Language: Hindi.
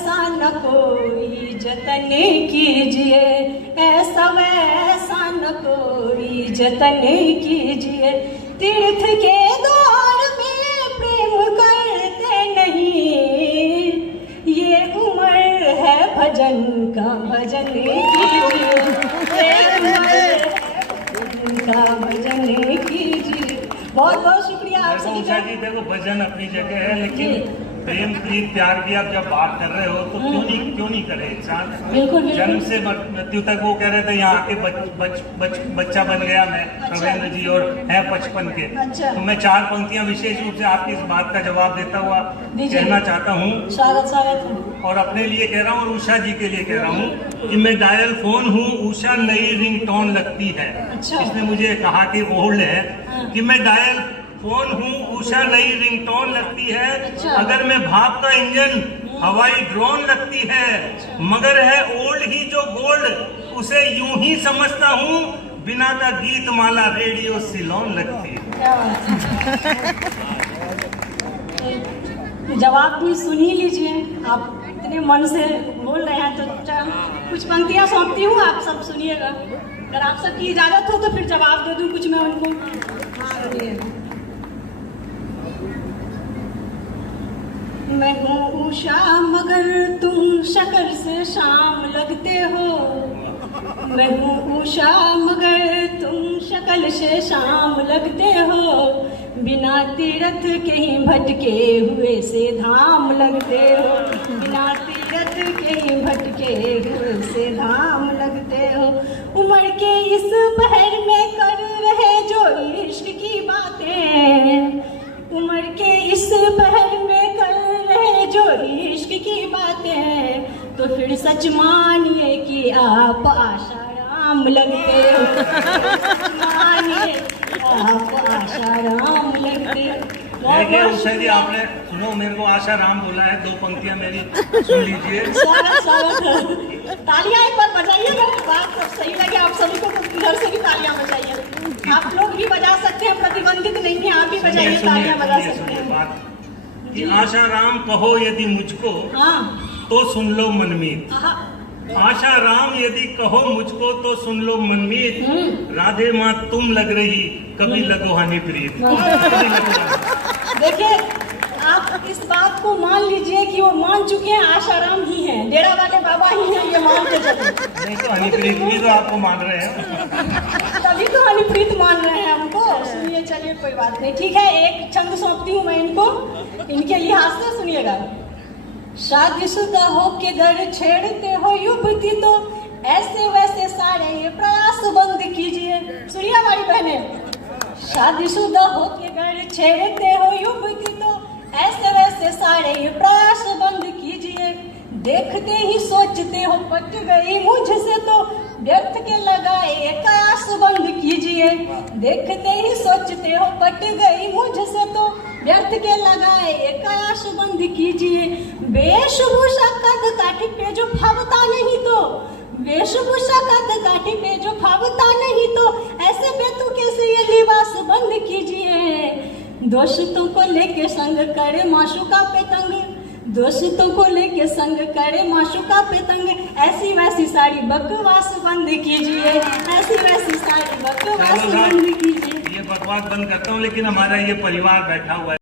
वैसा न कोई जतन कीजिए, ऐसा वैसा न कोई जतन कीजिए। तीर्थ के द्वार में प्रेम करते नहीं, ये उम्र है भजन का, भजन कीजिए। ये उम्र है भजन का, भजन कीजिए। बहुत बहुत शुक्रिया आप सभी का। जी देखो भजन अपनी जगह है, लेकिन प्रेम प्रीत प्यार की आप जब बात कर रहे हो तो क्यों नहीं करे इंसान। बिल्कुल जन्म से मृत्यु तक वो कह रहे थे यहाँ आके बच्चा बन गया मैं। रविंद्र जी और है 55 के। तो मैं 4 पंक्तियां विशेष रूप से आपकी इस बात का जवाब देता हुआ कहना चाहता हूँ। स्वागत। और अपने लिए कह रहा हूँ और उषा जी के लिए कह रहा हूँ कि मैं डायल फोन हूँ, उषा नई रिंगटोन लगती है। इसने मुझे कहा कि ओल्ड है कि मैं डायल फोन हूँ, उषा नई रिंगटोन लगती है। अगर मैं भाप का इंजन हवाई ड्रोन लगती है, मगर है ओल्ड ही जो गोल्ड, उसे यूं ही समझता हूँ, बिना का गीत माला रेडियो सिलोन लगती है। जवाब भी सुन ही लीजिए, आप इतने मन से बोल रहे हैं तो कुछ पंक्तियां सौंपती हूँ, आप सब सुनिएगा। अगर आप सबकी इजाजत हो तो फिर जवाब दे दूं कुछ मैं उनको। मैं हूँ उषा मगर तुम शक्ल से शाम लगते हो, मैं हूँ उषा मगर तुम शक्ल से शाम लगते हो, बिना तीरथ के ही भटके हुए से धाम लगते हो, बिना तीरथ के ही भटके हुए से धाम लगते हो। उम्र के इस पहर में कर रहे जो इश्क की बातें, उम्र के इस पहर में कर रहे जो इश्क की बातें, तो फिर सच मानिए कि आप आशाराम लगते हो, मानिए आप आशाराम लगते हो। देखिए उषा जी आपने सुनो, मेरे को आशाराम बोला है, 2 पंक्तियां मेरी सुन लीजिए। तालियां एक बार बजाइएगा, बात सही लगे आप सभी को तो इधर से भी तालियां बजाइए। आप लोग भी बजा सकते हैं, प्रतिबंधित नहीं है, आप भी बजाइए, तालियां बजा सकते हैं। कि आशाराम कहो यदि मुझको तो सुन लो मनमीत, आशा राम यदि कहो मुझको तो सुन लो मनमीत, राधे माँ तुम लग रही कभी लगो हनीप्रीत। देखिए आप इस बात को मान लीजिए कि वो मान चुके हैं, आशाराम ही हैं, डेरा वाले बाबा ही हैं, ये मान के चले। नहीं तो हनीप्रीत भी तो आपको मान रहे हैं, तभी तो हनीप्रीत मान रहे हैं हमको। सुनिए, चलिए कोई बात नहीं, ठीक है। एक छंद सौंपती हूँ मैं इनको, इनके लिहाज से सुनिएगा। शादीशुदा हो के घर छेड़ते हो युवती, तो ऐसे वैसे सारे ये प्रयास बंद कीजिए। सुनिए हमारी बहने, शादीशुदा हो के घर छेड़ते हो युवती, तो ऐसे वैसे सारे ये प्रयास बंद कीजिए। देखते ही सोचते हो पट गई मुझसे, तो व्यर्थ के लगाए कयास बंद कीजिए। देखते ही सोचते हो पट गई मुझसे, तो व्यर्थ के लगाए कयास बंद कीजिए। वेशभूषा कद काठी पे जो भावता नहीं, तो वेशभूषा कद काठी पे जो भावता नहीं, तो ऐसे बेतुके से ये लिबास बंद कीजिए। दोस्तों को लेके संग करे माशुका पे तंग, दोस्तों को लेके संग करे माशुका पे तंग, ऐसी वैसी सारी बकवास बंद कीजिए, ऐसी वैसी सारी बकवास बंद कीजिए। ये बकवास बंद करता हूँ, लेकिन हमारा ये परिवार बैठा हुआ है।